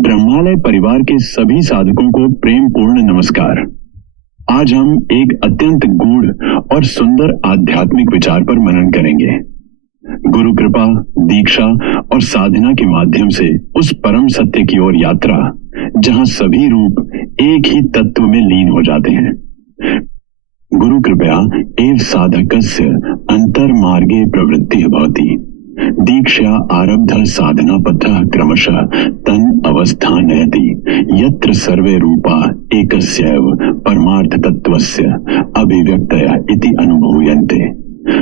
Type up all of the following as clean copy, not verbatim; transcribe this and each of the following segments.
ब्रह्मालय परिवार के सभी साधकों को प्रेम पूर्ण नमस्कार। आज हम एक अत्यंत गूढ़ और सुंदर आध्यात्मिक विचार पर मनन करेंगे। गुरु कृपा, दीक्षा और साधना के माध्यम से उस परम सत्य की ओर यात्रा जहां सभी रूप एक ही तत्व में लीन हो जाते हैं। गुरु कृपया एव साधकस्य अंतर्मार्गे प्रवृत्तिः भवति। दीक्षा आरब्ध साधना पथः क्रमशः तन अवस्थानयति यत्र सर्वे रूपा एकस्यैव परमार्थ तत्वस्य अभिव्यक्तयः इति अनुभूयन्ते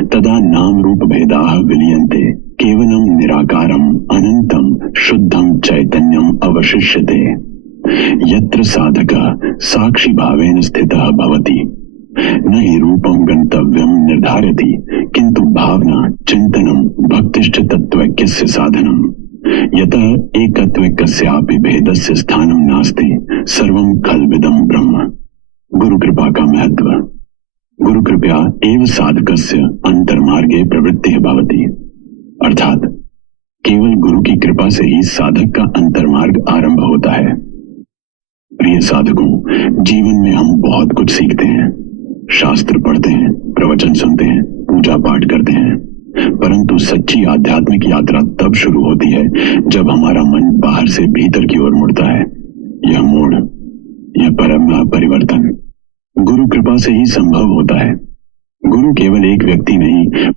तदा नाम रूप भेदाः विलीयन्ते केवलं निराकारं अनंतं शुद्धं चैतन्यम अवशिष्यते। यत्र साधकः साक्षी भावेन स्थितः भवति न हि रूपं गंतव्यं निर्धारयति किंतु भावना चिंतनम भक्तिश्च तत्वैक्यस्य साधनम। यतः एकत्वैक्यस्यापि भेदस्य स्थानं नास्ति सर्वं खल्विदं ब्रह्म। गुरु कृपा का महत्व। गुरु कृपया एव साधकस्य अंतर्मार्गे प्रवृत्तिः भवति, अर्थात केवल गुरु की कृपा से ही साधक का अंतर्मार्ग आरंभ होता है। प्रिय साधकों, जीवन में हम बहुत कुछ सीखते हैं, शास्त्र पढ़ते हैं, प्रवचन सुनते हैं, पूजा पाठ करते हैं, परंतु सच्ची आध्यात्मिक यात्रा तब शुरू होती है जब हमारा मन बाहर से भीतर की ओर मुड़ता है। यह मोड़, यह परम परिवर्तन गुरु कृपा से ही संभव होता है। गुरु केवल एक व्यक्ति नहीं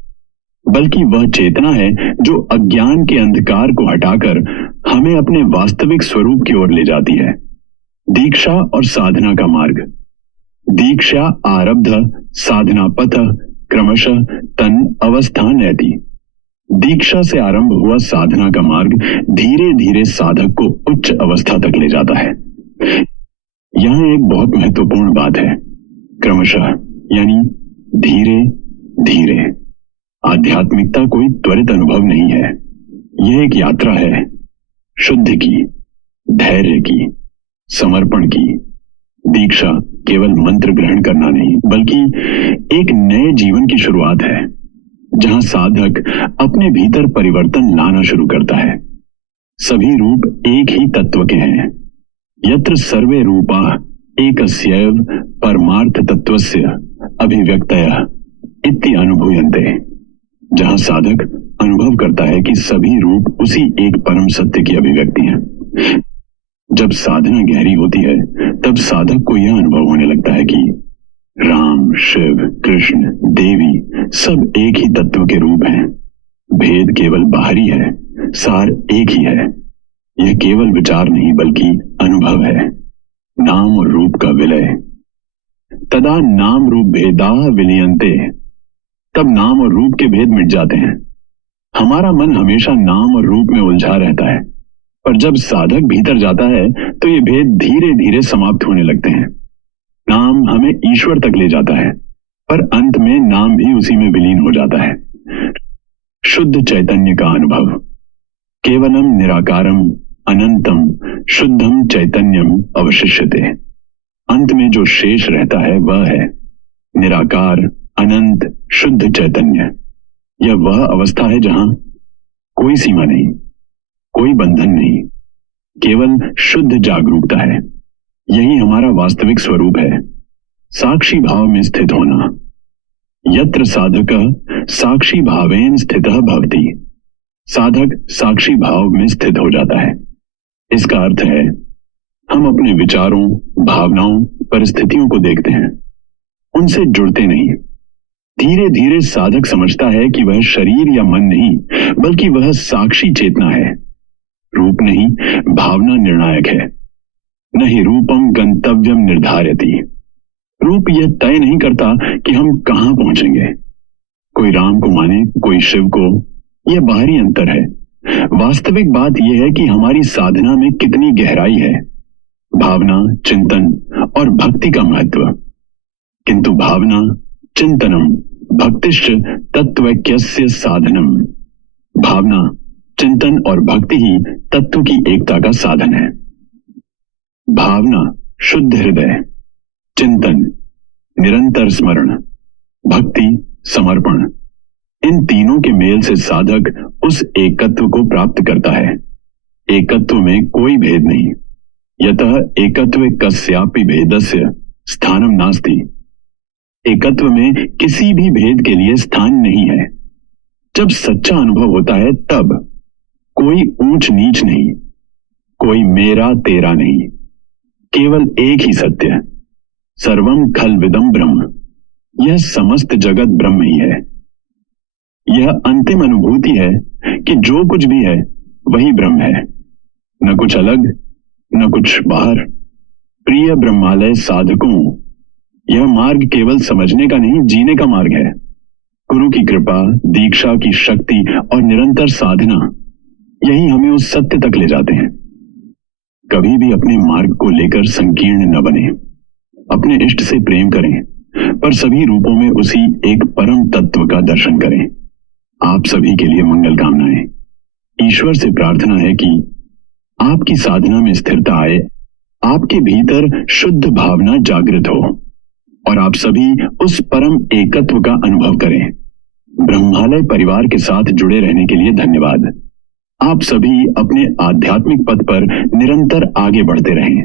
बल्कि वह चेतना है जो अज्ञान के अंधकार को हटाकर हमें अपने वास्तविक स्वरूप की ओर ले जाती है। दीक्षा और साधना का मार्ग। दीक्षा आरब्ध साधना पथ क्रमशः तन अवस्थानयति। दीक्षा से आरंभ हुआ साधना का मार्ग धीरे धीरे साधक को उच्च अवस्था तक ले जाता है। यहां एक बहुत महत्वपूर्ण बात है, क्रमशः यानी धीरे धीरे। आध्यात्मिकता कोई त्वरित अनुभव नहीं है, यह एक यात्रा है, शुद्ध की, धैर्य की, समर्पण की। दीक्षा केवल मंत्र ग्रहण करना नहीं बल्कि एक नए जीवन की शुरुआत है जहां साधक अपने भीतर परिवर्तन लाना शुरू करता है। सभी रूप एक ही तत्व के हैं। यत्र सर्वे रूपा एकस्यैव परमार्थ तत्वस्य अभिव्यक्तयः इति अनुभूयन्ते। जहां साधक अनुभव करता है कि सभी रूप उसी एक परम सत्य की अभिव्यक्ति हैं। जब साधना गहरी होती है तब साधक को यह अनुभव होने लगता है कि राम, शिव, कृष्ण, देवी सब एक ही तत्व के रूप हैं। भेद केवल बाहरी है, सार एक ही है। यह केवल विचार नहीं बल्कि अनुभव है। नाम और रूप का विलय। तदा नाम रूप भेदा विलीयन्ते। तब नाम और रूप के भेद मिट जाते हैं। हमारा मन हमेशा नाम और रूप में उलझा रहता है, पर जब साधक भीतर जाता है तो ये भेद धीरे धीरे समाप्त होने लगते हैं। नाम हमें ईश्वर तक ले जाता है, पर अंत में नाम भी उसी में विलीन हो जाता है। शुद्ध चैतन्य का अनुभव। केवलम निराकारम अनंतम शुद्धम चैतन्यम अवशिष्यते। अंत में जो शेष रहता है वह है निराकार, अनंत, शुद्ध चैतन्य। यह वह अवस्था है जहां कोई सीमा नहीं, कोई बंधन नहीं, केवल शुद्ध जागरूकता है। यही हमारा वास्तविक स्वरूप है, साक्षी भाव में स्थित होना। यत्र साधक साक्षी भावेन स्थितः भवति। साधक साक्षी भाव में स्थित हो जाता है। इसका अर्थ है हम अपने विचारों, भावनाओं, परिस्थितियों को देखते हैं, उनसे जुड़ते नहीं। धीरे धीरे साधक समझता है कि वह शरीर या मन नहीं बल्कि वह साक्षी चेतना है। रूप नहीं, भावना निर्णायक है। न हि रूपम गंतव्यम निर्धारयति। रूप यह तय नहीं करता कि हम कहां पहुंचेंगे। कोई राम को माने, कोई शिव को, यह बाहरी अंतर है। वास्तविक बात यह है कि हमारी साधना में कितनी गहराई है। भावना, चिंतन और भक्ति का महत्व। किंतु भावना, चिंतनम भक्तिश्च तत्वैक्यस्य साधनम। भावना, चिंतन और भक्ति ही तत्व की एकता का साधन है। भावना शुद्ध हृदय, चिंतन निरंतर स्मरण, भक्ति समर्पण, इन तीनों के मेल से साधक उस एकत्व को प्राप्त करता है। एकत्व में कोई भेद नहीं। यतः एकत्वे कस्यापि भेदस्य स्थानम नास्ति। एकत्व में किसी भी भेद के लिए स्थान नहीं है। जब सच्चा अनुभव होता है तब कोई ऊंच नीच नहीं, कोई मेरा तेरा नहीं, केवल एक ही सत्य, सर्वम खलविदम ब्रह्म। यह समस्त जगत ब्रह्म ही है। यह अंतिम अनुभूति है कि जो कुछ भी है वही ब्रह्म है, न कुछ अलग न कुछ बाहर। प्रिय ब्रह्मालय साधकों, यह मार्ग केवल समझने का नहीं, जीने का मार्ग है। गुरु की कृपा, दीक्षा की शक्ति और निरंतर साधना, यही हमें उस सत्य तक ले जाते हैं। कभी भी अपने मार्ग को लेकर संकीर्ण न बने। अपने इष्ट से प्रेम करें, पर सभी रूपों में उसी एक परम तत्व का दर्शन करें। आप सभी के लिए मंगल कामनाएं। ईश्वर से प्रार्थना है कि आपकी साधना में स्थिरता आए, आपके भीतर शुद्ध भावना जागृत हो और आप सभी उस परम एकत्व का अनुभव करें। ब्रह्मालय परिवार के साथ जुड़े रहने के लिए धन्यवाद। आप सभी अपने आध्यात्मिक पथ पर निरंतर आगे बढ़ते रहें,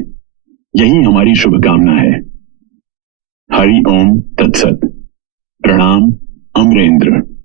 यही हमारी शुभकामना है। हरि ओम तत्सत। प्रणाम, अमरेंद्र।